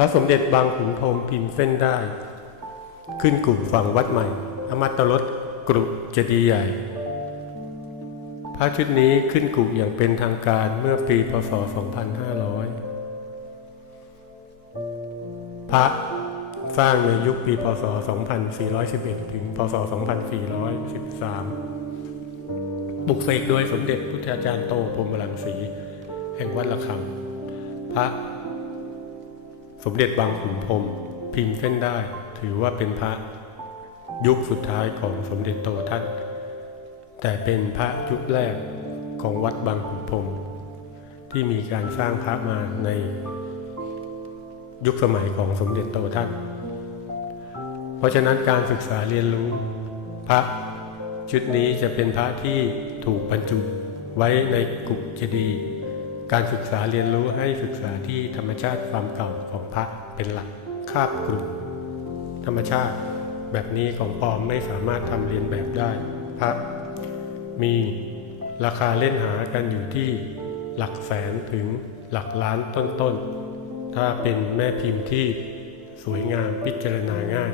พระสมเด็จบางขุนพรมพิมพ์เส้นได้ ขึ้นกลุ่มฝั่งวัดใหม่ อมตรสกรุเจดีย์ใหญ่ พระชุดนี้ขึ้นกลุ่มอย่างเป็นทางการเมื่อปีพศ 2500 พระสร้างในยุคปีพศ 2411 ถึง พศ 2413 บุกเสกโดยสมเด็จพุทธาจารย์โตพรมรังสี แห่งวัดระฆังพระ สมเด็จบางขุนพรมพิมพ์เส้นได้ถือว่าเป็นพระยุคสุดท้ายของสมเด็จโตท่านแต่เป็นพระยุคแรกของวัดบางขุนพรมที่มีการสร้างพระมาในยุคสมัยของสมเด็จโตท่านเพราะฉะนั้นการศึกษาเรียนรู้พระชุดนี้จะเป็นพระที่ถูกบรรจุไว้ในกุฏเจดีย์ การศึกษาเรียนรู้ให้ศึกษาที่ธรรมชาติความเก่าของพระเป็นหลักคาบกลุ่มธรรมชาติแบบนี้ของปลอมไม่สามารถทำเรียนแบบได้พระมีราคาเล่นหากันอยู่ที่หลักแสนถึงหลักล้านต้นๆ ถ้าเป็นแม่พิมพ์ที่สวยงามพิจารณาง่าย